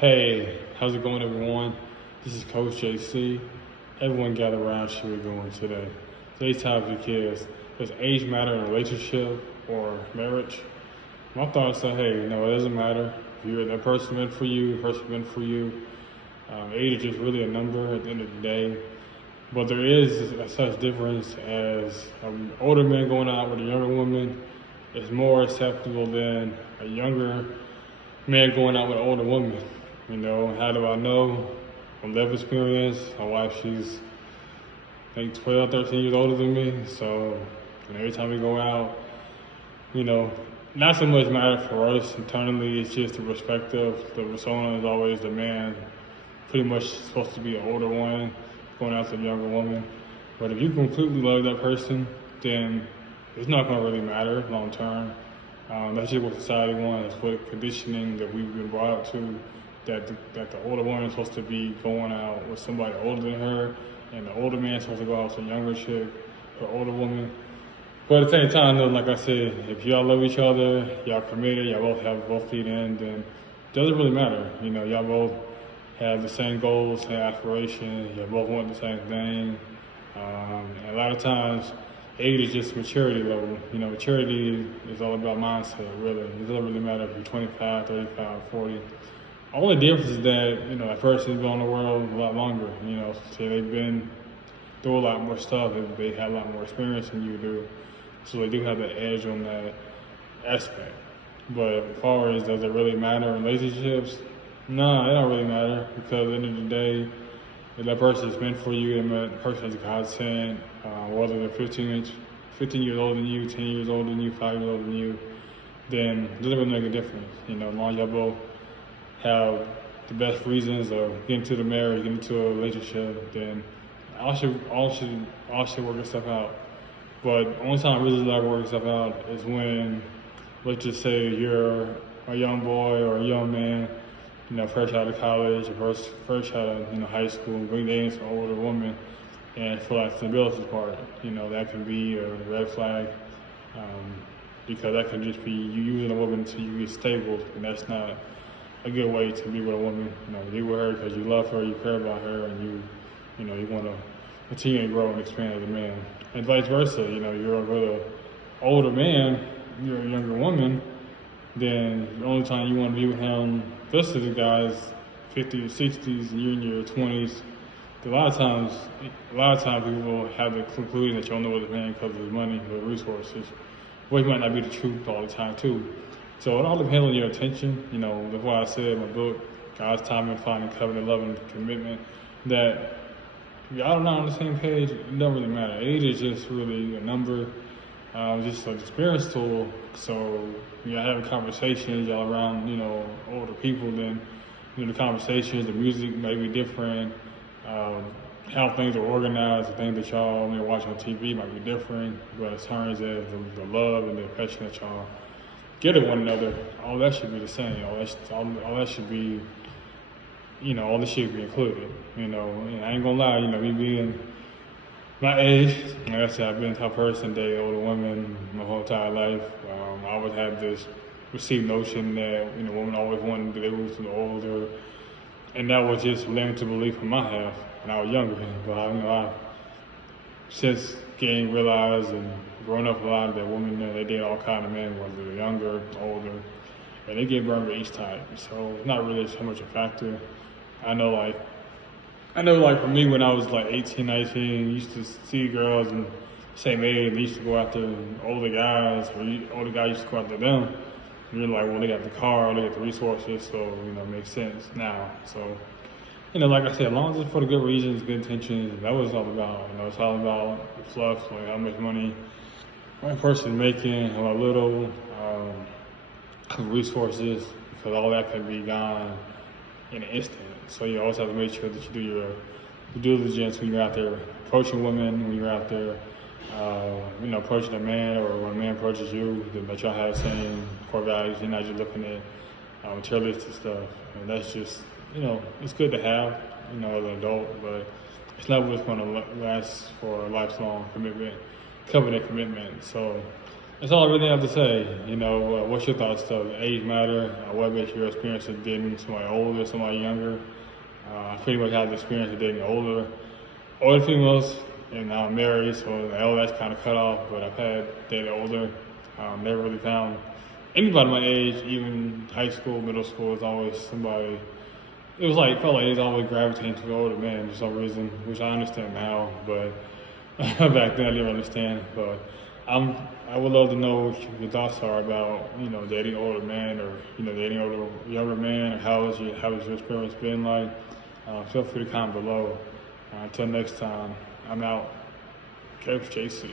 Hey, how's it going, everyone? This is Coach JC. Everyone gather around, shit we're going today. Today's topic is, does age matter in a relationship or marriage? My thoughts are, hey, it doesn't matter. If you're that person meant for you, the person meant for you. Age is just really a number at the end of the day. But there is a such difference as an older man going out with a younger woman is more acceptable than a younger man going out with an older woman. How do I know? From life experience, my wife, she's I think 12, 13 years older than me. So every time we go out, not so much matter for us internally, it's just the perspective. The persona is always the man, pretty much supposed to be an older one, going out to a younger woman. But if you completely love that person, then it's not going to really matter long term. That's just what society wants. That's what conditioning that we've been brought up to. That the older woman is supposed to be going out with somebody older than her, and the older man is supposed to go out with a younger chick, or older woman. But at the same time, though, like I said, if y'all love each other, y'all committed, y'all both have both feet in, then it doesn't really matter. Y'all both have the same goals, same aspirations, y'all both want the same thing. And a lot of times, age is just maturity level. Maturity is all about mindset, really. It doesn't really matter if you're 25, 35, 40. Only difference is that, that person's been on the world a lot longer, so they've been through a lot more stuff, and they have a lot more experience than you do. So they do have the edge on that aspect. But as far as does it really matter in relationships? No, it don't really matter, because at the end of the day, if that person is meant for you, and that person is God sent, whether they're 15 years older than you, 10 years older than you, 5 years older than you, then it doesn't really make a difference. As long as y'all both have the best reasons of getting to the marriage, getting to a relationship, then all should work itself out. But the only time it really not work itself out is when, let's just say you're a young boy or a young man, fresh out of college, or fresh out of high school, bring dating to an older woman, and for like stability part, that can be a red flag, because that can just be you using a woman until you get stable, and that's not a good way to be with a woman. Be with her because you love her, you care about her, and you want to continue to grow and expand as a man. And vice versa, you're with an older man, you're a younger woman, then the only time you want to be with him, especially the guys 50s or 60s, and you're in your 20s, a lot of times people have the conclusion that you don't know what a man because of his money or resources, which might not be the truth all the time too. So it all depends on your attention. That's why I said in my book, God's Timing, Finding Covenant, Love, and Commitment, that if y'all are not on the same page, it doesn't really matter. Age is just really a number, just an experience tool. So y'all having conversations, y'all around, older people, then, the conversations, the music may be different, how things are organized, the things that y'all may watch on TV might be different, but as far as the love and the affection that y'all get at one another, all that should be the same. All that should be, all this should be included. And I ain't gonna lie, me being my age, like I said, I've been a tough person, date older women my whole entire life. I always had this received notion that, women always wanted to be the older, and that was just limited belief on my half when I was younger. But I since getting realized and growing up a lot that women, they date all kind of men, whether they're younger, older, and they get burned with each type. So it's not really so much a factor. I know like for me when I was like 18, 19, used to see girls in the same age, they used to go after older guys, or older guys used to go after them. And you're like, well, they got the car, they got the resources, so, it makes sense now. So, like I said, as long as it's for the good reasons, good intentions, that was all about. It's all about the fluff, like how much money one person making, how little, resources, because all that could be gone in an instant. So you always have to make sure that you do your due diligence when you're out there approaching women, when you're out there, approaching a man, or when a man approaches you, that y'all have the same core values. You're not just looking at materialistic stuff. And that's just, it's good to have, as an adult, but it's not what's going to last for a lifelong covenant commitment. So That's all I really have to say. What's your thoughts though? Age matter? What makes your experience of dating somebody older, somebody younger? I pretty much had the experience of dating older females, and now I'm married, so that's kind of cut off. But I've had dated older. Never really found anybody my age, even high school, middle school, is always somebody. It felt like he's always gravitating to older men for some reason, which I understand now, but back then I didn't understand. But I would love to know what your thoughts are about, dating older men or, dating younger men, or how has your experience been like? Feel free to comment below. Until next time, I'm out. Coach JC.